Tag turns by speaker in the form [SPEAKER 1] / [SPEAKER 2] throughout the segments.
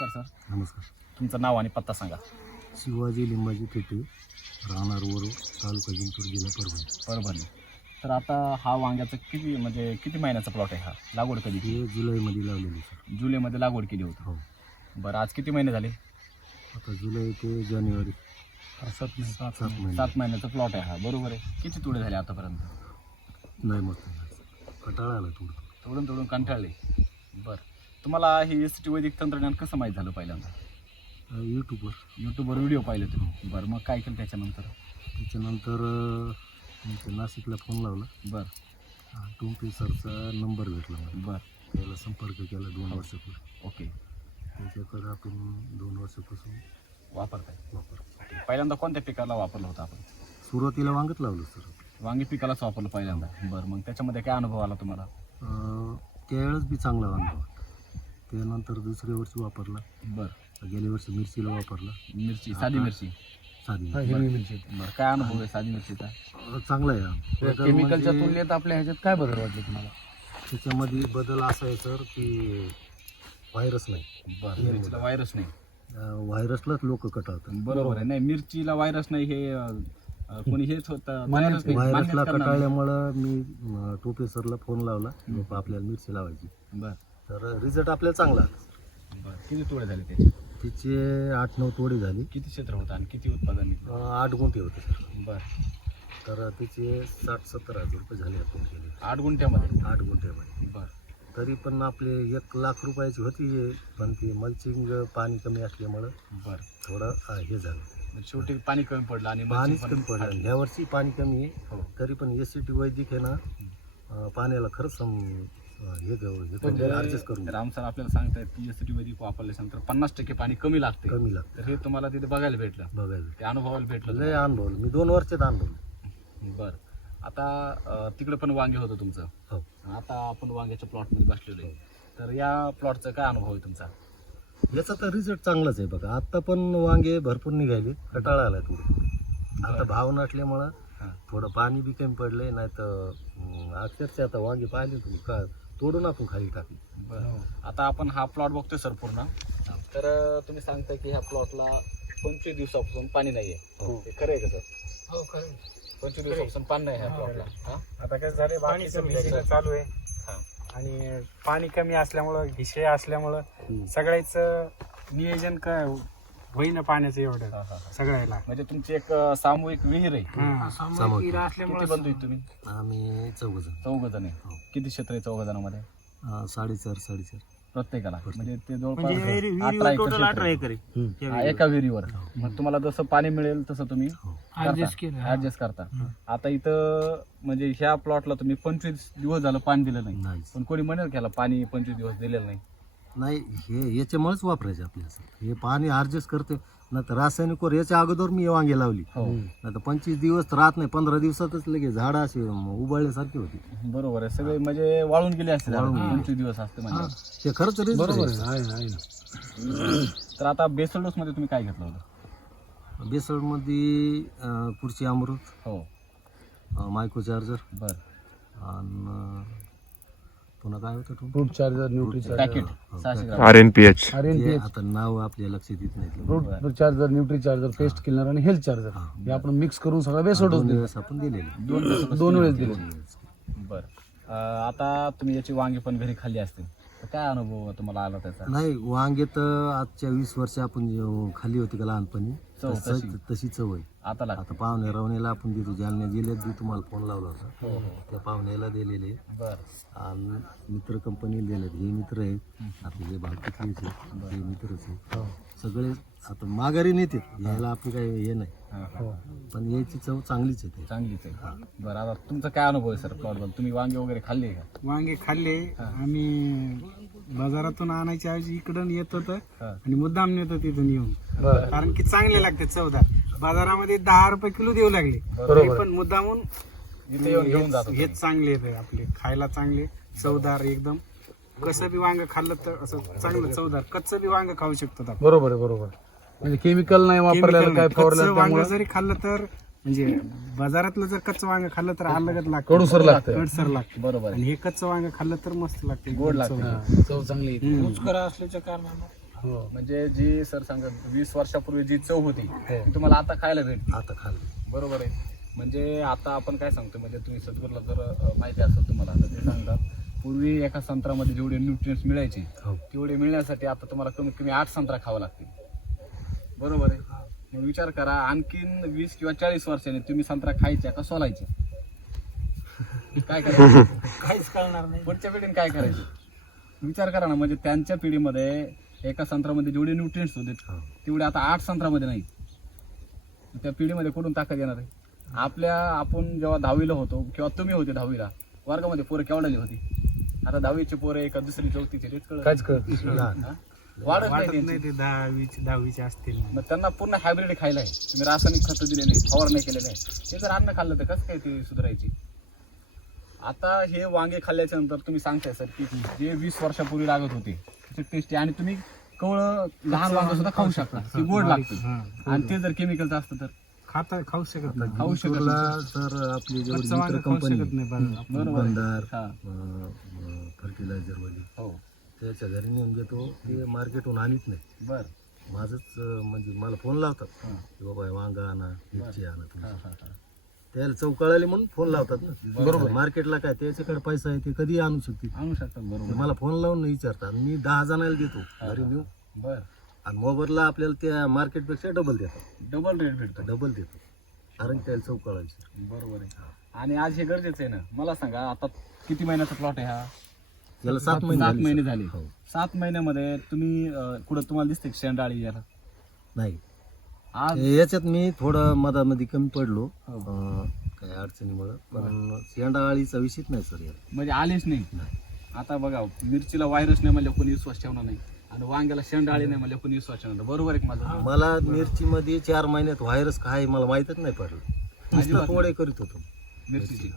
[SPEAKER 1] नमस्कार सर.
[SPEAKER 2] नमस्कार.
[SPEAKER 1] तुमचं नाव आणि पत्ता सांगा.
[SPEAKER 2] शिवाजी लिंबाजी पेटे राहणार वरू तालुका जिंतूर जिल्हा परभणी.
[SPEAKER 1] परभणी. तर आता हा वांग्याचा किती म्हणजे किती महिन्याचा प्लॉट आहे हा? लागवड कधी केली?
[SPEAKER 2] हे जुलैमध्ये लावलेली सर.
[SPEAKER 1] जुलैमध्ये लागवड केली होती.
[SPEAKER 2] हो.
[SPEAKER 1] बरं आज किती महिने झाले?
[SPEAKER 2] आता जुलै ते जानेवारी.
[SPEAKER 1] सात
[SPEAKER 2] सात महिने.
[SPEAKER 1] सात महिन्याचा प्लॉट आहे हा. बरोबर आहे. किती तुडे झाले आतापर्यंत?
[SPEAKER 2] नाही मग कटाळा आला थोडं
[SPEAKER 1] तोडून तोडून कंटाळले. बरं. तुम्हाला हे एस टी वैदिक तंत्रज्ञान कसं माहीत झालं पहिल्यांदा?
[SPEAKER 2] यूट्यूबवर
[SPEAKER 1] यूट्यूबवर व्हिडिओ पाहिले तुम्ही. बरं मग काय केलं त्याच्यानंतर?
[SPEAKER 2] त्याच्यानंतर अं, इथे नाशिकला फोन लावला.
[SPEAKER 1] बरं.
[SPEAKER 2] अं, टोंपे सरचा नंबर भेटला मला.
[SPEAKER 1] बरं.
[SPEAKER 2] त्याला संपर्क केला दोन वर्षापूर्वी.
[SPEAKER 1] ओके.
[SPEAKER 2] त्याच्याकडे आपण दोन वर्षापासून
[SPEAKER 1] वापरताय.
[SPEAKER 2] वापर
[SPEAKER 1] पहिल्यांदा कोणत्या पिकाला वापरलं होतं आपण?
[SPEAKER 2] सुरुवातीला वांगत लावलं सर.
[SPEAKER 1] वांगी पिकालाच वापरलं पहिल्यांदा. बरं मग त्याच्यामध्ये काय अनुभव आला तुम्हाला?
[SPEAKER 2] त्यावेळेस बी चांगला वांगा होता त्यानंतर दुसऱ्या वर्षी वापरला.
[SPEAKER 1] बरं.
[SPEAKER 2] गेल्या वर्षी मिरचीला वापरला.
[SPEAKER 1] मिरची साधी मिरची.
[SPEAKER 2] साधी
[SPEAKER 1] बरं काय अनुभव आहे साधी मिरचीचा?
[SPEAKER 2] चांगला आहे हा. बदल
[SPEAKER 3] केमिकलच्या
[SPEAKER 2] म्हणजे
[SPEAKER 3] तुलनेत आपल्या ह्याच्यात काय बदल वाटले तुम्हाला?
[SPEAKER 2] त्याच्यामध्ये बदल असा आहे सर की व्हायरस नाही.
[SPEAKER 1] बरं मिरचीला व्हायरस नाही.
[SPEAKER 2] अं, व्हायरसलाच लोक कटाळतात.
[SPEAKER 1] बरोबर आहे. नाही मिरचीला व्हायरस नाही हे अं, अं, कोणी हेच होतं तयारच नाही.
[SPEAKER 2] व्हायरसला
[SPEAKER 1] मान्यच करणार नाही.
[SPEAKER 2] कटाळल्यामुळं मी अं, टोपे सरला फोन लावला लोक आपल्याला मिरची लावायची.
[SPEAKER 1] बरं.
[SPEAKER 2] तर रिझल्ट आपल्याला चांगला आला.
[SPEAKER 1] बरं किती तुळे झाले त्याचे?
[SPEAKER 2] तिचे आठ नऊ तोडे झाली.
[SPEAKER 1] किती क्षेत्र होतं आणि किती उत्पादन निघलं?
[SPEAKER 2] अं, आठ गुंठे होते सर.
[SPEAKER 1] बरं.
[SPEAKER 2] तर तिचे साठ सत्तर हजार रुपये झाले आपण केले.
[SPEAKER 1] आठ गुंठ्यामध्ये?
[SPEAKER 2] आठ गुंठ्यामध्ये.
[SPEAKER 1] बरं.
[SPEAKER 2] तरी पण आपले एक लाख रुपयाची होती पण ती मल्चिंग पाणी कमी असल्यामुळं
[SPEAKER 1] बरं.
[SPEAKER 2] थोडं अं, हे झालं.
[SPEAKER 1] शेवटी पाणी कमी पडलं आणि
[SPEAKER 2] पाणीच
[SPEAKER 1] मच्छी पण
[SPEAKER 2] कमी पडलं. ह्या वर्षी पाणी कमी आहे.
[SPEAKER 1] हो.
[SPEAKER 2] तरी पण एस सी टी वैदिक आहे ना अं, पाण्याला खरंच सम- हे
[SPEAKER 1] म्हणजे
[SPEAKER 2] ॲडजस्ट करून. द्या.
[SPEAKER 1] राम सर आपल्याला सांगतायत की मध्ये वापरल्यानंतर पन्नास टक्के पाणी कमी लागते
[SPEAKER 2] कमी लागतं
[SPEAKER 1] तर हे तुम्हाला तिथे बघायला भेटलं.
[SPEAKER 2] बघायला
[SPEAKER 1] ते अनुभवायला भेटलं
[SPEAKER 2] लय अनुभव. मी दोन वर्षात अनुभव
[SPEAKER 1] बर. आता अं, तिकडे पण वांगे होतं तुमचं.
[SPEAKER 2] हो.
[SPEAKER 1] आता आपण वांग्याच्या प्लॉटमध्ये बसलेलो आहे. तर या प्लॉटचा काय अनुभव आहे तुमचा?
[SPEAKER 2] याचा तर रिझल्ट चांगलाच आहे बघा. आता पण वांगे भरपूर निघाले कटाळा आला थोडं आता भाव नसल्यामुळं
[SPEAKER 1] हां.
[SPEAKER 2] थोडं पाणी बी कमी पडलंय. नाही तर अक्षरशः आता वांगे पाहिले तुम्ही. का? तोडून आपण खाली
[SPEAKER 1] बरं. आता आपण हा प्लॉट बघतोय सर पूर्ण. तर तुम्ही सांगताय की ह्या प्लॉटला पंचवीस दिवसापासून पाणी नाहीये.
[SPEAKER 2] हो.
[SPEAKER 1] खरं आहे का सर?
[SPEAKER 3] हो खरं
[SPEAKER 1] पंचवीस दिवसापासून पाणी नाही ह्या प्लॉटला हा
[SPEAKER 4] आता कसं झाले बाकीचं भिजणं चालू आहे.
[SPEAKER 1] हा.
[SPEAKER 4] आणि पाणी कमी असल्यामुळं विषय असल्यामुळं. सगळ्याच नियोजन काय? होईना पाण्याचं एवढं
[SPEAKER 1] हा, हा, हा.
[SPEAKER 4] सगळ्याला.
[SPEAKER 1] म्हणजे तुमची एक अं, सामूहिक विहीर आहे.
[SPEAKER 4] हा.
[SPEAKER 2] सामूहिक.
[SPEAKER 1] किती
[SPEAKER 4] असल्यामुळे
[SPEAKER 1] बंधू आहेत तुम्ही?
[SPEAKER 2] आम्ही चौघजण.
[SPEAKER 1] चौघ जण आहे.
[SPEAKER 2] हो.
[SPEAKER 1] किती क्षेत्र आहे चौघ जणांमध्ये
[SPEAKER 2] अं, साडेचार साडेचार.
[SPEAKER 1] प्रत्येकाला. म्हणजे ते जवळपास
[SPEAKER 4] म्हणजे
[SPEAKER 1] अठरा एकर
[SPEAKER 4] टोटल अठरा
[SPEAKER 1] क्षेत्र आहे.
[SPEAKER 4] एकर आहे.
[SPEAKER 1] हा, एका विहिरीवर. मग तुम्हाला जसं पाणी मिळेल तसं तुम्ही
[SPEAKER 2] हो.
[SPEAKER 3] ऍडजस्ट केलं.
[SPEAKER 1] ऍडजस्ट करता. आता इथं म्हणजे ह्या प्लॉटला तुम्ही पंचवीस दिवस झालं पाणी दिलं नाही.
[SPEAKER 2] नाही
[SPEAKER 1] पण कोणी म्हणेल की याला पाणी पंचवीस दिवस दिलेलं नाही.
[SPEAKER 2] नाही हे याच्यामुळेच वापरायचे आपल्याला हे पाणी ॲडजस्ट करते. नाही तर रासायनिक वर याच्या अगोदर मी वांगे लावली.
[SPEAKER 1] हो.
[SPEAKER 2] नाही तर पंचवीस दिवस राहत नाही पंधरा दिवसातच लगेच झाडं अशी उबळल्यासारखी होती.
[SPEAKER 1] बरोबर आहे. सगळे म्हणजे वाळून गेले असते. पंचवीस दिवस असते म्हणजे.
[SPEAKER 2] ते खरंच result
[SPEAKER 3] बरोबर
[SPEAKER 2] आहे.
[SPEAKER 3] आहे आहे आहे ना.
[SPEAKER 1] तर आता बेसलमध्ये तुम्ही काय घेतलं होतं?
[SPEAKER 2] बेसळमध्ये पुढची अमृत
[SPEAKER 1] हो.
[SPEAKER 2] मायक्रो चार्जर
[SPEAKER 1] बर.
[SPEAKER 2] आणि पुन्हा काय होतं तो?
[SPEAKER 3] फ्रूट चार्जर न्यूट्री
[SPEAKER 1] पॅकेट सहाशे
[SPEAKER 2] packet.
[SPEAKER 1] Gram.
[SPEAKER 5] R N P H
[SPEAKER 3] R N
[SPEAKER 2] ते आता नाव आपल्या लक्षात येत नाही.
[SPEAKER 3] Fruit charger nutri charger paste killer आणि हेल्थ चार्जर
[SPEAKER 2] हा.
[SPEAKER 3] हे आपण मिक्स करून सगळं बेसोड
[SPEAKER 2] दोन दिवस आपण दिलेले.
[SPEAKER 1] दोन
[SPEAKER 3] दोन वेळेस दिले.
[SPEAKER 1] बर. अं, आता तुम्ही याची वांगी पण घरी खाल्ली असतील. काय अनुभव तुम्हाला आला त्याचा?
[SPEAKER 2] नाही वांगे तर आजच्या वीस वर्ष आपण जे खाल्ली होती का लहानपणी
[SPEAKER 1] चव
[SPEAKER 2] तसं-
[SPEAKER 1] तशी.
[SPEAKER 2] तशी चव आहे.
[SPEAKER 1] आता लागतं.
[SPEAKER 2] आता पाहुणे रावणीला आपण देतो जालन्या जिल्ह्यात बी तुम्हाला फोन लावला होता.
[SPEAKER 1] हो हो.
[SPEAKER 2] त्या पाहुण्याला दिलेले.
[SPEAKER 1] बर.
[SPEAKER 2] आणि मित्र कंपनीला दिलेत हे मित्र आहेत. आपले जे भावकीतलेच आहेत हे मित्रच आहेत. सगळे आता माघारी नेते यायला आपलं काही हे नाही.
[SPEAKER 1] हा, हा.
[SPEAKER 2] पण याची चव चांगलीच आहे ते.
[SPEAKER 1] चांगलीच आहे. बरं आता तुमचा काय अनुभव आहे सर प्लॉटबद्दल तुम्ही वांगे वगैरे खाल्ले का?
[SPEAKER 4] वांगे खाल्ले. आम्ही बाजारातून आणायच्या ऐवजी इकडून येत होतं
[SPEAKER 1] हा.
[SPEAKER 4] आणि मुद्दाम नेत होतं तिथून येऊन. कारण की चांगले लागते चवदार. बाजारामध्ये दहा रुपये किलो देऊ लागले. तरी पण मुद्दामून
[SPEAKER 1] इथे येऊन घेऊन जातो
[SPEAKER 4] हेच चांगले आहेत आपले. खायला चांगले चवदार एकदम. कसं बी वांग खाल्लं तर असं चांगलं चवदार कच्चं बी वांग खाऊ शकतो आपण.
[SPEAKER 3] बरोबर आहे बरोबर म्हणजे केमिकल नाही वापरलेलं काय
[SPEAKER 4] कच्चं
[SPEAKER 3] फवारलं
[SPEAKER 4] वांग जरी खाल्लं तर म्हणजे बाजारातलं जर कच्चं वांग खाल्लं तर अलगच लागतं
[SPEAKER 3] कडूसर लागतं.
[SPEAKER 4] कडसर लागतं.
[SPEAKER 1] बरोबर
[SPEAKER 4] आणि हे कच्चं वांग खाल्लं तर मस्त लागते.
[SPEAKER 1] गोड लागते.
[SPEAKER 3] हा, चव चांगली येते.
[SPEAKER 4] रुचकर असल्याच्या कारणानं
[SPEAKER 3] हो.
[SPEAKER 1] म्हणजे जी सर सांगत वीस वर्षापूर्वी जी चव होती ती तुम्हाला आता खायला भेटते.
[SPEAKER 2] आता खाल्लं
[SPEAKER 1] बरोबर आहे. म्हणजे आता आपण काय सांगतो म्हणजे तुम्ही सद्गुरूला जर अ, माहिती असेल तुम्हाला तर ते सांगतात पूर्वी एका संत्रामध्ये जेवढे न्यूट्रियन्स मिळायचे
[SPEAKER 2] हो.
[SPEAKER 1] तेवढे मिळण्यासाठी आता तुम्हाला कमीत कमी आठ संत्रा खावा लागतील. बरोबर आहे? मग विचार करा आणखीन वीस किंवा चाळीस वर्षांनी तुम्ही संत्रा खायच्या का सोलायच्या? काय करायचं?
[SPEAKER 4] काहीच कळणार नाही.
[SPEAKER 1] पुढच्या पिढीने काय करायचं? विचार करा ना म्हणजे त्यांच्या पिढीमध्ये एका संत्रामध्ये जेवढे न्यूट्रियन्स होते
[SPEAKER 2] हो.
[SPEAKER 1] तेवढे आता आठ संत्रामध्ये नाही त्या पिढीमध्ये कुठून ताकद येणार आहे? आपल्या आपण जेव्हा दहावीला होतो किंवा तुम्ही होते दहावीला वर्गामध्ये पोरं केवढाली होती? आता दहावीचे पोरं एका दुसरी चौथीचे तेच कळत
[SPEAKER 3] काहीच कळत नाही.
[SPEAKER 2] लहान.
[SPEAKER 1] हा? वाढत नाही
[SPEAKER 4] वाटत
[SPEAKER 1] त्यांची.
[SPEAKER 4] नाही ते दहावीचे दहावीचे असतील.
[SPEAKER 1] मग त्यांना पूर्ण हायब्रिड खायला आहे. तुम्ही रासायनिक खतं दिलेले फवारणी केलेले आहे. ते जर अन्न खाल्लं तर कसं काय ती सुधारायची? आता हे वांगे खाल्ल्याच्या नंतर तुम्ही सांगताय सर की जे वीस वर्षापूर्वी लागत होते त्याचे टेस्टी आणि तुम्ही कवळं लहान वांग सुद्धा खाऊ शकता. ते गोड लागतं. आणि ते जर केमिकलचं असतं तर?
[SPEAKER 4] खाता खाऊ शकत नाही.
[SPEAKER 1] खाऊ शकत नाही.
[SPEAKER 2] तर आपली जेवढी
[SPEAKER 4] कच्चं वांगं
[SPEAKER 2] मित्र
[SPEAKER 4] खाऊ
[SPEAKER 2] कंपनी
[SPEAKER 4] शकत नाही बरं.
[SPEAKER 1] बरोबर. आहे.
[SPEAKER 2] दुकानदार
[SPEAKER 1] हा. हो
[SPEAKER 2] त्याच्या घरी नेऊन घेतो ते मार्केटहून आणत नाही.
[SPEAKER 1] बर.
[SPEAKER 2] माझंच अं, म्हणजे मला फोन लावतात.
[SPEAKER 1] हा.
[SPEAKER 2] की बाबा हे वांगा आणा मिरची आणा
[SPEAKER 1] हा,
[SPEAKER 2] तुम्ही
[SPEAKER 1] हा, हा.
[SPEAKER 2] त्याला चव कळाली म्हणून फोन लावतात ना.
[SPEAKER 1] बरोबर.
[SPEAKER 2] मार्केटला काय त्याच्याकडे पैसा आहे ते कधी आणू शकते
[SPEAKER 1] आणू शकतात बरोबर.
[SPEAKER 2] मला फोन लावून विचारतात मी दहा जणांना देतो. घरी नेऊ.
[SPEAKER 1] बर.
[SPEAKER 2] आणि मोबाईलला आपल्याला त्या मार्केटपेक्षा डबल देतात.
[SPEAKER 1] डबल रेट भेटतो
[SPEAKER 2] डबल देतो कारण त्याला सर
[SPEAKER 1] बरोबर आहे. आणि आज हे गरजेचं आहे ना. मला सांगा आता किती महिन्याचा प्लॉट आहे हा?
[SPEAKER 2] त्याला सात महिने
[SPEAKER 1] सात
[SPEAKER 2] झाले,
[SPEAKER 1] महिने
[SPEAKER 2] सर.
[SPEAKER 1] झाले.
[SPEAKER 2] हो.
[SPEAKER 1] सात महिन्यामध्ये तुम्ही अं, कुठं तुम्हाला दिसते शेंडाळी याला?
[SPEAKER 2] नाही.
[SPEAKER 1] आज?
[SPEAKER 2] याच्यात मी थोडं मधामध्ये कमी पडलो.
[SPEAKER 1] हो.
[SPEAKER 2] अं, काही अडचणीमुळं. पण शेंडा अळीचा विषयच नाही सर याला.
[SPEAKER 1] म्हणजे आलेच नाही. आता बघा मिरचीला व्हायरस नाही म्हणलं कोणी विश्वास ठेवणार नाही. आणि वांग्याला शेंडाळी नाही म्हणलं कोणी विश्वास ठेवणार नाही. बरोबर आहे का माझं?
[SPEAKER 2] मला मिरचीमध्ये चार महिन्यात व्हायरस काय मला माहीतच नाही पडलं. नुसतं थोडे करीत होतो.
[SPEAKER 1] मिरचीची.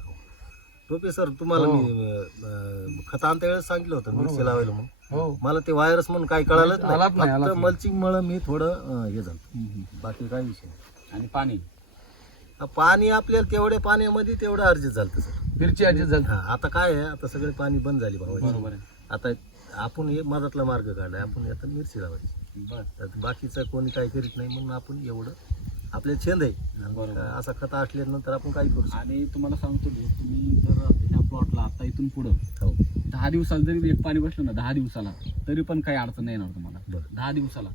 [SPEAKER 2] टोपे सर तुम्हाला
[SPEAKER 3] हो.
[SPEAKER 2] मी अं, खत आणत्या वेळेस सांगितलं होतं मिरची लावायला म्हणून.
[SPEAKER 3] हो.
[SPEAKER 2] मला ते व्हायरस म्हणून काही कळालंच
[SPEAKER 3] आलाच नाही,
[SPEAKER 2] नाही
[SPEAKER 3] आलाच
[SPEAKER 2] फक्त
[SPEAKER 3] नाही.
[SPEAKER 2] मल्चिंग मुळे मी थोडं अं, हे झालं. बाकी काही विषय नाही.
[SPEAKER 1] आणि पाणी?
[SPEAKER 2] पाणी आपल्याला तेवढ्या पाण्यामध्ये तेवढं अर्जित झालं सर.
[SPEAKER 3] मिरची आजी झाली.
[SPEAKER 2] हा आता काय आहे आता सगळे पाणी बंद झाली भावाची.
[SPEAKER 1] बरोबर आहे.
[SPEAKER 2] आता आपण हे मधातला मार्ग काढलाय आपण आता मिरची लावायची तर बाकीचं कोणी काही करीत नाही म्हणून आपण एवढं आपल्या छंद आहे. असा खत असल्यानंतर आपण काही करू
[SPEAKER 1] आणि तुम्हाला सांगतो मी तुम्ही जर ह्या प्लॉटला आता इथून पुढं
[SPEAKER 2] हो.
[SPEAKER 1] दहा दिवसाला जरी एक पाणी बसलं ना दहा दिवसाला तरी पण काही अडचण नाही येणार तुम्हाला.
[SPEAKER 2] बरं.
[SPEAKER 1] दहा दिवसाला.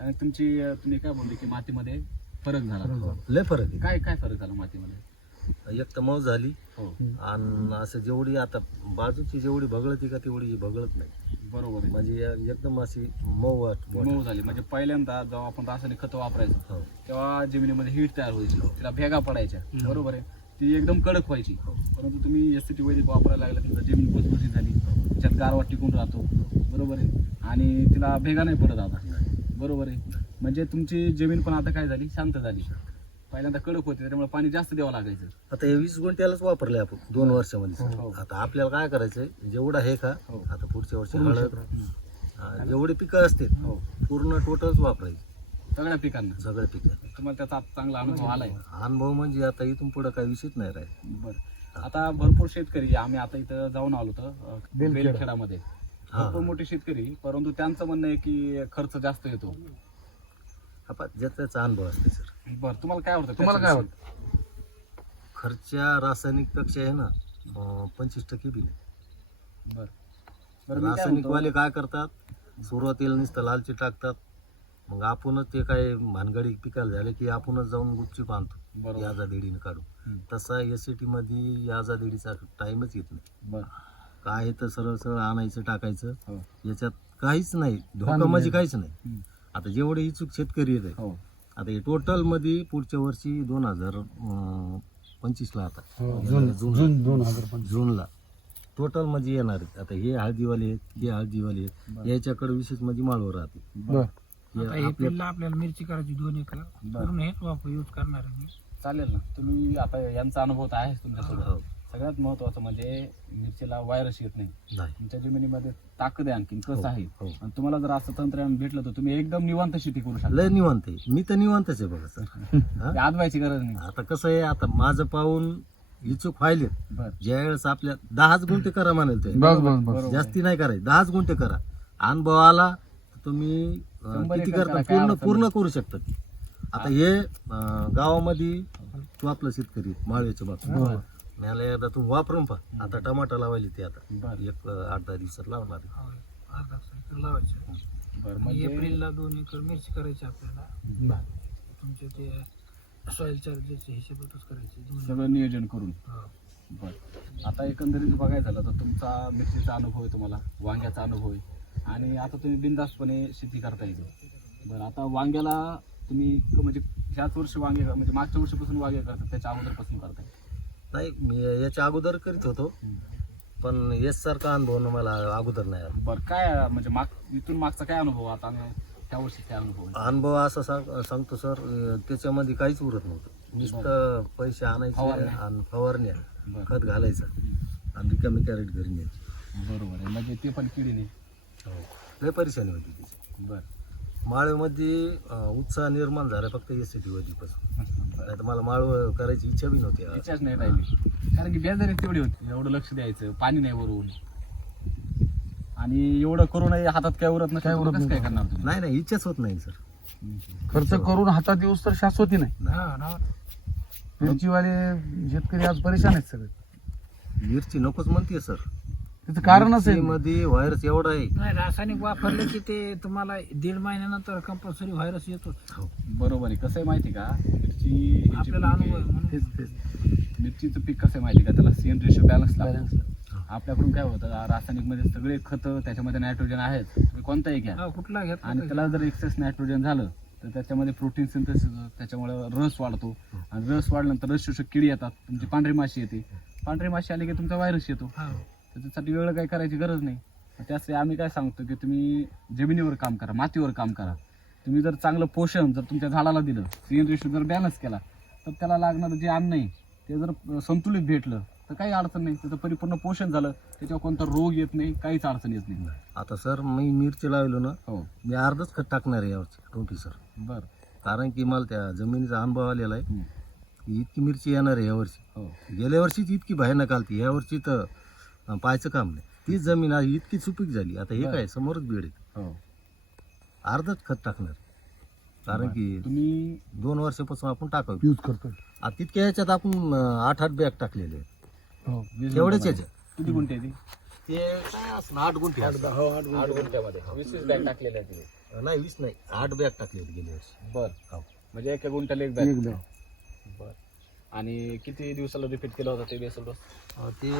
[SPEAKER 1] आणि तुमची तुम्ही काय बोलले की मातीमध्ये फरक झाला?
[SPEAKER 2] लय फरक
[SPEAKER 1] काय काय फरक झाला मातीमध्ये?
[SPEAKER 2] एक तर मऊ झाली
[SPEAKER 1] हो.
[SPEAKER 2] आणि असं जेवढी आता बाजूची जेवढी भगळती का तेवढी भगळत नाही.
[SPEAKER 1] बरोबर आहे.
[SPEAKER 2] म्हणजे एकदम अशी मऊ वाट- वाट-
[SPEAKER 1] मऊ झाली. म्हणजे पहिल्यांदा जेव्हा आपण रासायनिक खतं वापरायचं
[SPEAKER 2] हो.
[SPEAKER 1] तेव्हा जमिनीमध्ये हीट तयार व्हायची. तिला भेगा पडायच्या. बरोबर आहे? ती एकदम कडक व्हायची. परंतु तुम्ही एस टी वैदिक वापरायला लागला तुमचा जमीन भुसभुशीत झाली. त्याच्यात गारवा टिकून राहतो. बरोबर आहे? आणि तिला भेगा नाही पडत आता. बरोबर आहे? म्हणजे तुमची जमीन पण आता काय झाली? शांत झाली. पहिल्यांदा कडक होती त्याच्यामुळे पाणी जास्त द्यावं लागायचं.
[SPEAKER 2] आता हे वीस गुंठ्यालाच वापरले आपण दोन वर्षामध्ये.
[SPEAKER 1] हो.
[SPEAKER 2] आता आपल्याला काय करायचंय जेवढं आहे का
[SPEAKER 1] हो.
[SPEAKER 2] आता पुढच्या वर्षी हळद हा, जेवढी पिकं असतील
[SPEAKER 1] हो.
[SPEAKER 2] पूर्ण टोटलच वापरायची.
[SPEAKER 1] सगळ्या पिकांना.
[SPEAKER 2] सगळे पिकं
[SPEAKER 1] तुम्हाला त्याचा आता चांगला अनुभव आलाय.
[SPEAKER 2] अनुभव म्हणजे आता इथून पुढे काही विषयच नाही राहील.
[SPEAKER 1] बरं. आता भरपूर शेतकरी आम्ही आता इथं जाऊन आलो होतो
[SPEAKER 3] बेलखेडा.
[SPEAKER 1] बेलखेडामध्ये.
[SPEAKER 2] हा.
[SPEAKER 1] भरपूर मोठे शेतकरी परंतु त्यांचं म्हणणं आहे की खर्च जास्त येतो.
[SPEAKER 2] आपण ज्याचा त्याचा अनुभव असते सर.
[SPEAKER 1] बरं तुम्हाला काय वाटतं
[SPEAKER 3] तुम्हाला काय? वाटतं
[SPEAKER 2] खर्च्या रासायनिकपेक्षा आहे ना पंचवीस टक्के बी नाही
[SPEAKER 1] बरं. बरं मी काय
[SPEAKER 2] रासायनिक
[SPEAKER 1] म्हणतो,
[SPEAKER 2] वाले काय करतात? सुरुवातीला नुसतं लालची टाकतात. मग आपणच ते काय भानगडी पिकायला झाले की आपणच जाऊन गुपचूप आणतो
[SPEAKER 1] बरोबर.
[SPEAKER 2] याजा देडीने काढून.
[SPEAKER 1] हम्म.
[SPEAKER 2] तसा एसमध्ये याजा देडीचा टाइमच येत नाही.
[SPEAKER 1] बरं.
[SPEAKER 2] काय आहे तर सरळ सरळ आणायचं टाकायचं.
[SPEAKER 1] हो.
[SPEAKER 2] याच्यात काहीच नाही. धोका म्हणजे. काहीच नाही.
[SPEAKER 1] हम्म.
[SPEAKER 2] आता जेवढे इच्छुक शेतकरी आहेत
[SPEAKER 1] हो.
[SPEAKER 2] आता हे टोटलमध्ये पुढच्या वर्षी दोन हजार पंचवीस ला आता.
[SPEAKER 3] हो, जून जून दोन हजार पंचवीस.
[SPEAKER 2] जूनला. टोटल म्हणजे येणार आहेत. आता हे हळदीवाले आहेत हे हळदीवाले आहेत. याच्याकडे विशेष म्हणजे माळवर राहते.
[SPEAKER 3] बर.
[SPEAKER 2] हे
[SPEAKER 4] आता हे
[SPEAKER 2] आपल्या
[SPEAKER 4] पिल्ला आपल्याला मिरची करायची दोन एकर. पूर्ण हेच वापर यूज करणार आहे मी.
[SPEAKER 1] चालेल ना. तुम्ही आता यांचा अनुभव तर आहेच तुमच्यासोबत.
[SPEAKER 2] हो.
[SPEAKER 1] सगळ्यात महत्वाचं म्हणजे मिरचीला व्हायरस येत नाही. तुमच्या जमिनीमध्ये ताकद आहे आणखीन कसं आहे?
[SPEAKER 2] हो.
[SPEAKER 1] आणि तुम्हाला जर असं तंत्रज्ञान भेटलं तर तुम्ही एकदम निवांत शेती करू शकता.
[SPEAKER 2] लय निवांत आहे. मी तर निवांतच आहे बघा सर. हा?
[SPEAKER 1] आदवायची गरज नाही.
[SPEAKER 2] आता कसं आहे आता माझं पाहून इच्छुक व्हायले
[SPEAKER 1] बर.
[SPEAKER 2] ज्या वेळेस आपल्या दहाच गुंठे करा म्हणाल ते.
[SPEAKER 3] बस बस बस.
[SPEAKER 1] बरोबर.
[SPEAKER 2] जास्ती नाही करायचं. दहाच गुंठे करा. अनुभव आला तर तुम्ही अं,
[SPEAKER 1] शंभर
[SPEAKER 2] किती
[SPEAKER 1] एकर काय
[SPEAKER 2] पूर्ण
[SPEAKER 1] अडचण
[SPEAKER 2] पूर्ण करू शकतात आता हे अं, गावामध्ये तू आपला शेतकरी माळव्याच्या बाबतीत मला एकदा तू वापरून पहा. आता टमाटा लावायला ते आता.
[SPEAKER 1] बरं.
[SPEAKER 2] एक अं, आठ दहा दिवसात लावणार आहे.
[SPEAKER 4] अर्धा एकर लावायचं.
[SPEAKER 1] बरं म्हणजे
[SPEAKER 4] एप्रिलला दोन एकर मिरची करायची आपल्याला. तुमचे ते सॉइल चार्जेसचे हिशोबातच करायचे. दोन
[SPEAKER 1] सगळं नियोजन करून.
[SPEAKER 4] हा.
[SPEAKER 1] बर. आता एकंदरीत बघायचं झालं तर तुमचा मिरचीचा अनुभव आहे तुम्हाला. वांग्याचा अनुभव आहे. आणि आता तुम्ही बिंदासपणे शेती करता येते बरं आता वांग्याला तुम्ही क- म्हणजे ह्याच वर्षी वांगे म्हणजे मागच्या वर्षीपासून वांगे करतात त्याच्या अगोदरपासून करताय.
[SPEAKER 2] नाही मी याच्या अगोदर करीत होतो. पण येस सारखा अनुभव मला अगोदर नाही आला.
[SPEAKER 1] बरं काय म्हणजे माग इथून मागचा काय अनुभव आता? आणि त्या वर्षी काय अनुभव?
[SPEAKER 2] अनुभव असा सांग सांगतो सर त्याच्यामध्ये काहीच उरत नव्हतं. नुसतं पैसे आणायचे
[SPEAKER 1] फवारण्या.
[SPEAKER 2] आणि फवारण्या.
[SPEAKER 1] बरं.
[SPEAKER 2] खत घालायचं आणि रिकामी कॅरेट घरी न्यायची.
[SPEAKER 1] बरोबर आहे. म्हणजे ते पण किडीने
[SPEAKER 2] हो. लय परेशानी होती त्याची
[SPEAKER 1] बरं.
[SPEAKER 2] माळव्यामध्ये अं, उत्साह निर्माण झाला फक्त एस सी टी पासून. नाही तर मला माळव करायची इच्छा बी नव्हती
[SPEAKER 1] इच्छाच नाही राहिली. कारण की बेजारी तेवढी होती. एवढं लक्ष द्यायचं पाणी नाही वरून. आणि एवढं करूनही हातात काय उरत नाही
[SPEAKER 3] उरत
[SPEAKER 1] कसं काय करणार तुम्ही?
[SPEAKER 2] नाही नाही इच्छाच होत नाही सर.
[SPEAKER 3] खर्च करून हातात येऊस तर शाश्वती नाही.
[SPEAKER 4] हा ना
[SPEAKER 3] मिरचीवाले शेतकरी आज परेशान आहेत सगळे.
[SPEAKER 2] मिरची नकोच म्हणते सर.
[SPEAKER 3] त्याचं कारणच आहे.
[SPEAKER 2] मध्ये व्हायरस एवढा आहे.
[SPEAKER 4] नाही रासायनिक वापरले की ते तुम्हाला दीड महिन्यानंतर कंपल्सरी व्हायरस येतो.
[SPEAKER 2] हो.
[SPEAKER 1] बरोबर आहे. कसं आहे माहिती का? मिरची ही
[SPEAKER 4] आपल्याला
[SPEAKER 1] पीक
[SPEAKER 4] अनुभव आहे
[SPEAKER 1] आहे,
[SPEAKER 4] म्हणून.
[SPEAKER 3] तेच तेच.
[SPEAKER 1] मिरचीचं पीक कसं आहे माहिती का? त्याला सीएन रेशो बॅलन्स
[SPEAKER 3] Balance.
[SPEAKER 1] लागतो. आपल्याकडून काय होतं? रासायनिकमध्ये सगळे खत त्याच्यामध्ये नायट्रोजन आहेत. तुम्ही कोणताही घ्या.
[SPEAKER 4] हा, कुठला घेत
[SPEAKER 1] आणि त्याला जर एक्सेस नायट्रोजन झालं तर त्याच्यामध्ये प्रोटीन सिंथेसिस त्याच्यामुळे रस वाढतो. आणि रस वाढल्यानंतर रस शोषक किडी येतात. तुमची पांढरी माशी येते. पांढरी माशी आली की तुमचा व्हायरस येतो. त्याच्यासाठी वेगळं काही करायची गरज नाही. त्यासाठी आम्ही काय सांगतो की तुम्ही जमिनीवर काम करा मातीवर काम करा. तुम्ही जर चांगलं पोषण जर तुमच्या झाडाला दिलं सीएन रेशो जर बॅलन्स केला तर त्याला लागणारं जे अन्न आहे ते जर संतुलित भेटलं तर काही अडचण नाही. त्याचं परिपूर्ण पोषण झालं त्याच्यावर कोणता रोग येत नाही काहीच अडचण येत नाही.
[SPEAKER 2] आता सर मी मिरची लावलो ना
[SPEAKER 1] हो.
[SPEAKER 2] मी अर्धच खत टाकणार आहे यावरची ट्वेंटी सर.
[SPEAKER 1] बर.
[SPEAKER 2] कारण की मला त्या जमिनीचा अनुभव आलेला आहे. इतकी मिरची येणार आहे यावर्षी.
[SPEAKER 1] हो.
[SPEAKER 2] गेल्या वर्षीच इतकी भयानक आलती या वर्षी तर पाहायचं काम नाही. तीच जमीन आज इतकी सुपीक झाली. आता हे
[SPEAKER 1] बरं.
[SPEAKER 2] काय समोरच बेड आहे.
[SPEAKER 1] हो.
[SPEAKER 2] अर्धच खत टाकणार. कारण की
[SPEAKER 1] तुम्ही
[SPEAKER 2] दोन वर्षापासून आपण टाकावं
[SPEAKER 3] यूज करतोय.
[SPEAKER 2] आता तितक्या ह्याच्यात आपण आठ आठ बॅग टाकलेले आहेत.
[SPEAKER 3] हो
[SPEAKER 1] वीस
[SPEAKER 2] तेवढेच
[SPEAKER 1] गुंठ्यामध्ये.
[SPEAKER 2] याच्यात.
[SPEAKER 1] किती गुंठे आहे ती
[SPEAKER 2] ते काय असणार आठ गुंठे असणार.
[SPEAKER 1] आठ गुंठ्यामध्ये वीस वीस बॅग टाकलेल्या आहेत तिथे.
[SPEAKER 2] नाही वीस नाही. आठ बॅग टाकलेले गेल्या वर्षी.
[SPEAKER 1] बर.
[SPEAKER 2] हो.
[SPEAKER 1] म्हणजे एका गुंठ्याला एक बॅग. बर. आणि किती दिवसाला रिपीट केलं होतं ते बेसल डोस?
[SPEAKER 2] ते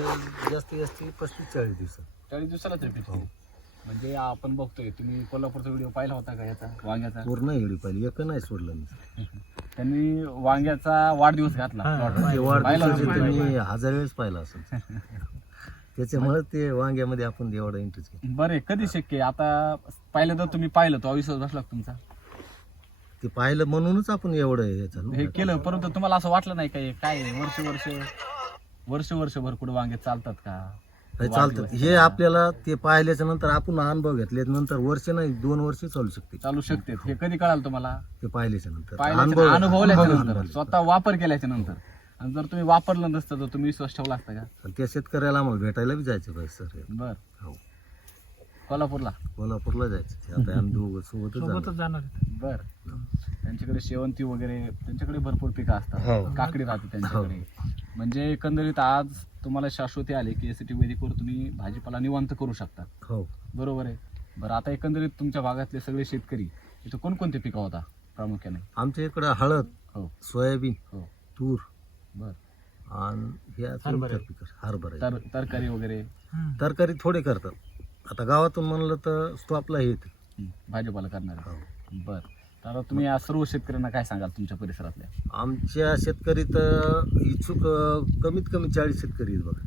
[SPEAKER 2] जास्तीत जास्त पस्तीस चाळीस दिवसात.
[SPEAKER 1] चाळीस दिवसालाच रिपीट केली म्हणजे आपण बघतोय तुम्ही कोल्हापूरचा व्हिडिओ पाहिला होता का याचा? वांग्याचा?
[SPEAKER 2] पूर्ण एवढी पाहिली एक नाही सोडलं मी.
[SPEAKER 1] त्यांनी वांग्याचा वाढदिवस घातला. plot
[SPEAKER 2] ते
[SPEAKER 1] वर. पाहिला.
[SPEAKER 2] वाढदिवसाचे
[SPEAKER 1] होता.
[SPEAKER 2] तर
[SPEAKER 1] तुम्ही?
[SPEAKER 2] हजार वेळेस पाहिला असेल. त्याच्यामुळे ते वांग्यामध्ये आपण एवढा इंटरेस्ट घेतो
[SPEAKER 1] बरं कधी शक्य आहे? आता पहिल्यांदा तुम्ही पाहिलं तो अविश्वास बसला का तुमचा?
[SPEAKER 2] ते पाहिलं म्हणूनच आपण एवढं हे
[SPEAKER 1] हे केलं परंतु तुम्हाला असं वाटलं नाही का हे काय आहे? वर्ष वर्ष? वर्ष वर्षभर कुठे वांगे चालतात का?
[SPEAKER 2] हे चालतं हे आपल्याला ते पाहिल्याच्या नंतर आपण अनुभव घेतल्याच्या नंतर वर्ष नाही दोन वर्ष चालू शकते.
[SPEAKER 1] चालू शकते. हे. कधी कळाल तुम्हाला?
[SPEAKER 2] ते पाहिल्याच्या नंतर.
[SPEAKER 1] पाहिल्याच्या अनुभवल्याच्या नंतर.
[SPEAKER 2] अनुभवल्याच्या
[SPEAKER 1] स्वतः वापर केल्याच्यानंतर. आणि जर तुम्ही वापरलं नसतं तर तुम्ही विश्वास ठेवला असता का?
[SPEAKER 2] आणि त्या शेतकऱ्याला आम्हाला भेटायला बी जायचं पाहिजे सर.
[SPEAKER 1] बर.
[SPEAKER 2] हो.
[SPEAKER 1] कोल्हापूरला?
[SPEAKER 2] कोल्हापूरला जायचं. ते आता आम्ही दोघं सोबतच
[SPEAKER 4] सोबतच
[SPEAKER 2] जाणार.
[SPEAKER 1] बर. त्यांच्याकडे शेवंती वगैरे त्यांच्याकडे भरपूर पिकं असतात.
[SPEAKER 2] हो.
[SPEAKER 1] काकडी राहते त्यांच्याकडे. म्हणजे एकंदरीत आज तुम्हाला शाश्वती आले की एसीटी वैदिकवर तुम्ही भाजीपाला निवांत करू शकता.
[SPEAKER 2] हो.
[SPEAKER 1] बरोबर आहे. बरं आता एकंदरीत तुमच्या भागातले सगळे शेतकरी इथं कोणकोणते पिकं होता प्रामुख्याने?
[SPEAKER 2] आमच्या इकडं हळद
[SPEAKER 1] हो.
[SPEAKER 2] सोयाबीन
[SPEAKER 1] हो.
[SPEAKER 2] तूर
[SPEAKER 1] बर.
[SPEAKER 2] आणि हे असं
[SPEAKER 4] हरभरे.
[SPEAKER 2] इतर पिकं? हरभरा.
[SPEAKER 1] तर तरकारी वगैरे.
[SPEAKER 4] हम्म.
[SPEAKER 2] तरकारी थोडे करतात. आता गावातून म्हणलं तर स्टॉपला येत.
[SPEAKER 1] हं, भाजीपाला करणार.
[SPEAKER 2] हो.
[SPEAKER 1] बर. तर आता तुम्ही या सर्व शेतकऱ्यांना काय सांगाल तुमच्या परिसरातल्या?
[SPEAKER 2] आमच्या शेतकरी तर इच्छुक अं, कमीत कमी चाळीस शेतकरी आहेत बघा.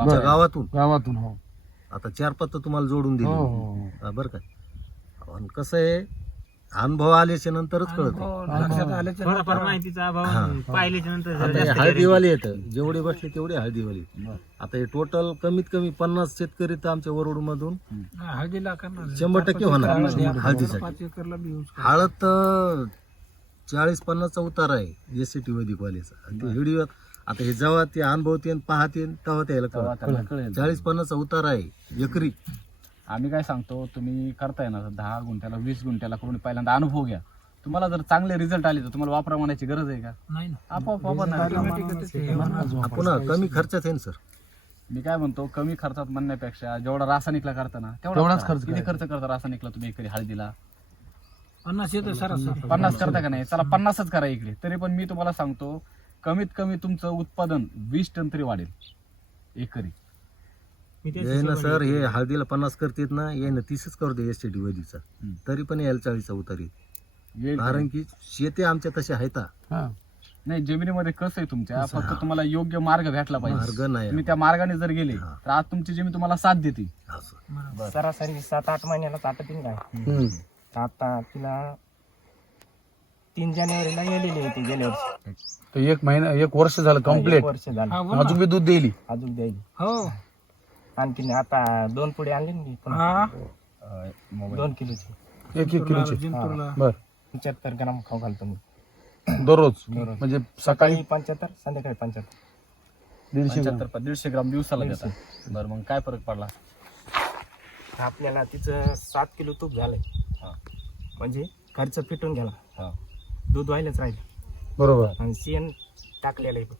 [SPEAKER 2] आमच्या
[SPEAKER 3] बरं.
[SPEAKER 2] गावातून.
[SPEAKER 3] गावातून हो.
[SPEAKER 2] आता चार पाच तर तुम्हाला जोडून
[SPEAKER 3] हो
[SPEAKER 2] दिले.
[SPEAKER 3] हो हो.
[SPEAKER 2] हा, बरं का? आणि कसं आहे अनुभव आल्याच्या नंतरच कळत
[SPEAKER 4] अनुभव लक्षात आल्याच्या
[SPEAKER 5] थोडाफार माहितीचा अभाव पाहिल्याच्या नंतर जरा
[SPEAKER 2] आता हे
[SPEAKER 5] जास्त
[SPEAKER 2] हळदीवाले येतं. जेवढे बसले तेवढे हळदीवाले. आता हे टोटल कमीत कमी पन्नास शेतकरी तर आमच्या वरुड मधून
[SPEAKER 4] हळदीला करणार
[SPEAKER 2] शंभर टक्के होणार
[SPEAKER 4] हळदी-
[SPEAKER 2] हळदीसाठी.
[SPEAKER 4] पाच एकरला बी यूज
[SPEAKER 2] हळद तर चाळीस पन्नासचा उतार आहे एस सी टी वैदिक आणि ते व्हिडिओ आता हे जेव्हा ते अनुभवते पाहते तेव्हा त्याला कळत. चाळीस पन्नासचा उतार आहे एकरी.
[SPEAKER 1] आम्ही काय सांगतो तुम्ही करताय ना दहा गुंठ्याला वीस गुंठ्याला करून पहिल्यांदा अनुभव घ्या. तुम्हाला जर चांगले रिझल्ट आले तर तुम्हाला वापरा म्हणायची गरज आहे का?
[SPEAKER 5] नाही ना.
[SPEAKER 1] आपोआप वापरणार
[SPEAKER 2] पुन्हा कमी खर्चात आहे ना सर.
[SPEAKER 1] मी काय म्हणतो कमी खर्चात म्हणण्यापेक्षा जेवढा रासायनिकला करता ना
[SPEAKER 3] तेवढाच. खर्च
[SPEAKER 1] किती खर्च करता रासायनिकला तुम्ही एकरी हळदीला?
[SPEAKER 5] पन्नास येतं सरासरी.
[SPEAKER 1] पन्नास करता का नाही? चला पन्नासच करा इकडे तरी पण मी तुम्हाला सांगतो कमीत कमी तुमचं उत्पादन वीस टन तरी वाढेल एकरी.
[SPEAKER 2] ये ना सर हे हळदीला पन्नास करतेत ना ये ना तीसच करू दे एस टी
[SPEAKER 1] हम्म.
[SPEAKER 2] तरी पण यायला चाळीसचा उतारी कारण की शेती आमच्या तसे आहेत हा.
[SPEAKER 3] हा.
[SPEAKER 1] नाही जमिनीमध्ये कसं आहे तुमच्या? फक्त तुम्हाला योग्य मार्ग भेटला
[SPEAKER 2] मार्ग
[SPEAKER 1] पाहिजे
[SPEAKER 2] नाही.
[SPEAKER 1] तुम्ही त्या मार्गाने जर गेले
[SPEAKER 2] हा.
[SPEAKER 1] तर आज तुमची जमीन तुम्हाला साथ देते.
[SPEAKER 2] असं.
[SPEAKER 6] सरासरी सात आठ महिन्याला ताटतील काय. आता तिला तीन जानेवारीला गेलेली होती गेल्या वर्षी.
[SPEAKER 3] एक महिना एक वर्ष झालं कंप्लीट
[SPEAKER 6] वर्ष झालं.
[SPEAKER 3] अजून बी दूध देईल.
[SPEAKER 6] अजून द्यायची
[SPEAKER 5] हो.
[SPEAKER 6] आणखीन आता दोन पुढे आणले ना मी पुन्हा.
[SPEAKER 5] हा?
[SPEAKER 1] अं, मोबाईल.
[SPEAKER 6] दोन किलोची.
[SPEAKER 3] एक एक किलोचे.
[SPEAKER 5] जिंतूरला.
[SPEAKER 3] बर.
[SPEAKER 6] पंच्याहत्तर ग्राम खाऊ घालतो मी.
[SPEAKER 3] दररोज? म्हणजे सकाळी?
[SPEAKER 6] सकाळी पंच्याहत्तर संध्याकाळी पंच्याहत्तर.
[SPEAKER 3] दीडशे ग्राम.
[SPEAKER 1] पंच्याहत्तर दीडशे ग्राम दिवसाला देता बरं मग काय फरक पडला?
[SPEAKER 6] आपल्याला तिचं सात किलो तूप झालंय.
[SPEAKER 1] हा.
[SPEAKER 6] म्हणजे खर्च फिटून गेला
[SPEAKER 1] हा.
[SPEAKER 6] दूध व्हायलाच राहिलं.
[SPEAKER 3] बरोबर.
[SPEAKER 6] आणि शेण टाकलेलं आहे.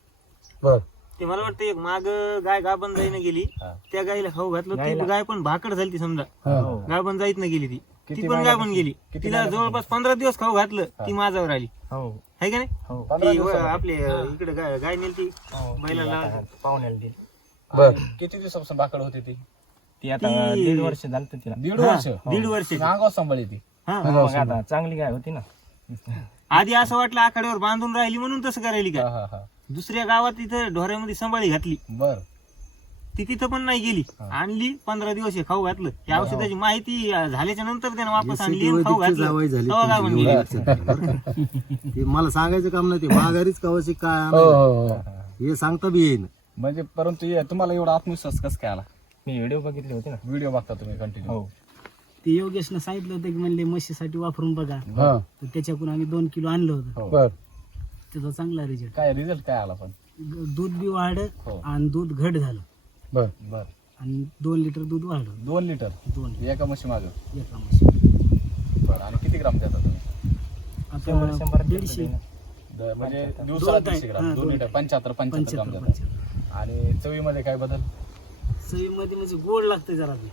[SPEAKER 3] बर.
[SPEAKER 5] ते मला वाटतं एक माग गाय गाभण जाईन गेली.
[SPEAKER 1] हा.
[SPEAKER 5] त्या गायला खाऊ घातलं. ती. गाय पण भाकड झाली ती समजा.
[SPEAKER 3] हा.
[SPEAKER 6] हो.
[SPEAKER 5] गाभण जाईत नाही गेली ती. ती पण गाभण गेली. तिला जवळपास पंधरा दिवस खाऊ घातलं. ती माझ्यावर आली.
[SPEAKER 6] हो.
[SPEAKER 5] आहे का नाही?
[SPEAKER 6] हो?
[SPEAKER 5] आपले इकडे गाय नेली ती
[SPEAKER 6] हो.
[SPEAKER 5] बैलाला
[SPEAKER 6] आता पाहुण्याला दिली.
[SPEAKER 3] बर.
[SPEAKER 1] किती दिवसापासून बाकड होती ती?
[SPEAKER 6] ती आता दीड वर्ष झालं तिला.
[SPEAKER 1] दीड वर्ष?
[SPEAKER 5] दीड वर्ष.
[SPEAKER 1] अंगावर सांभाळली ती.
[SPEAKER 5] हा.
[SPEAKER 6] आता चांगली गाय होती ना.
[SPEAKER 5] आधी असं वाटलं आखाड्यावर बांधून राहिली म्हणून तसं करायली
[SPEAKER 1] हा
[SPEAKER 5] काय
[SPEAKER 1] हा हा.
[SPEAKER 5] दुसऱ्या गावात इथं ढोऱ्यामध्ये सांभाळी घातली.
[SPEAKER 1] बर.
[SPEAKER 5] ती तिथं पण नाही गेली. आणली पंधरा दिवस हे खाऊ घातलं. या औषधाची माहिती झाल्याच्यानंतर त्यानं वापस आणली आणि खाऊ घातलं.
[SPEAKER 2] जावई झाली
[SPEAKER 5] तेव्हा?
[SPEAKER 2] हे मला सांगायचं काम नाही ते माघारीच कवाची काय
[SPEAKER 3] हो
[SPEAKER 2] आणायला.
[SPEAKER 3] हो. हो.
[SPEAKER 2] हे सांगता बी येईन.
[SPEAKER 1] म्हणजे परंतु हे- तुम्हाला एवढा आत्मविश्वास कसं काय आला?
[SPEAKER 6] मी व्हिडिओ बघितले होते ना.
[SPEAKER 1] व्हिडिओ बघता तुम्ही कंटिन्यू
[SPEAKER 6] हो.
[SPEAKER 7] ते योगेशनं सांगितलं होतं की म्हणले म्हशीसाठी वापरून बघा.
[SPEAKER 3] हा.
[SPEAKER 7] तर त्याच्याकडून आम्ही दोन किलो आणलं होतं.
[SPEAKER 3] बर.
[SPEAKER 7] त्याचा चांगला रिझल्ट
[SPEAKER 1] काय रिझल्ट काय आला पण?
[SPEAKER 7] दूध बी वाढ
[SPEAKER 1] हो.
[SPEAKER 7] आणि दूध घट झालं.
[SPEAKER 3] बर.
[SPEAKER 1] बर.
[SPEAKER 7] आणि दोन लिटर दूध वाढलं.
[SPEAKER 1] दोन लिटर?
[SPEAKER 7] दोन
[SPEAKER 1] एका म्हशी माग?
[SPEAKER 7] एका म्हशी.
[SPEAKER 1] बर. आणि किती ग्राम देता तुम्ही?
[SPEAKER 6] शंभर
[SPEAKER 7] आता
[SPEAKER 6] शंभर
[SPEAKER 7] दीडशे.
[SPEAKER 1] द- म्हणजे दिवसाला
[SPEAKER 7] दोन
[SPEAKER 1] दीडशे ग्राम.
[SPEAKER 7] हा,
[SPEAKER 1] दोन
[SPEAKER 7] दोन.
[SPEAKER 1] लिटर. पंच्याहत्तर पंच्याहत्तर ग्राम
[SPEAKER 7] पंच्याहत्तर
[SPEAKER 1] आणि चवीमध्ये काय बदल?
[SPEAKER 7] चवीमध्ये म्हणजे गोड लागतं जरा ते.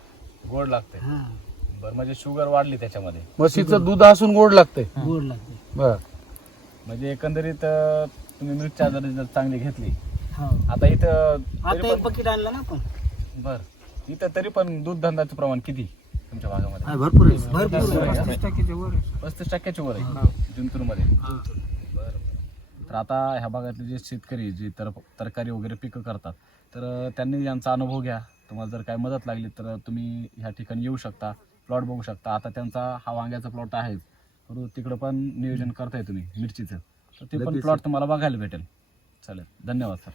[SPEAKER 1] गोड लागते.
[SPEAKER 7] हा.
[SPEAKER 1] बरं म्हणजे शुगर वाढली त्याच्यामध्ये.
[SPEAKER 3] म्हशीचं दूध असून गोड लागते.
[SPEAKER 7] गोड लागते.
[SPEAKER 3] बर.
[SPEAKER 1] म्हणजे एकंदरीत अं, तुम्ही मिल्क चार्जर जर चांगली घेतली.
[SPEAKER 7] हो.
[SPEAKER 1] आता इथं
[SPEAKER 7] आता एक
[SPEAKER 1] पण-
[SPEAKER 7] बकेट आणलं ना आपण.
[SPEAKER 1] बर. इथं तरी पण दूध धंद्याचं प्रमाण किती तुमच्या भागामध्ये?
[SPEAKER 2] हा, भरपूर आहे.
[SPEAKER 7] भरपूर आहे.
[SPEAKER 5] पस्तीस टक्क्याच्या वर आहे.
[SPEAKER 1] पस्तीस टक्क्याच्या वर आहे. जिंतूरमध्ये. बरं. तर आता ह्या भागातले जे शेतकरी जे तर तरकारी वगैरे पिकं करतात तर अं, त्यांनी यांचा अनुभव घ्या. तुम्हाला जर काय मदत लागली तर तुम्ही ह्या ठिकाणी येऊ शकता. प्लॉट बघू शकता. आता त्यांचा हा वांग्याचा प्लॉट आहे. परत तिकडं पण नियोजन करताय तुम्ही मिरचीचं. तर ते पण प्लॉट तुम्हाला बघायला भेटेल. चालेल. धन्यवाद सर.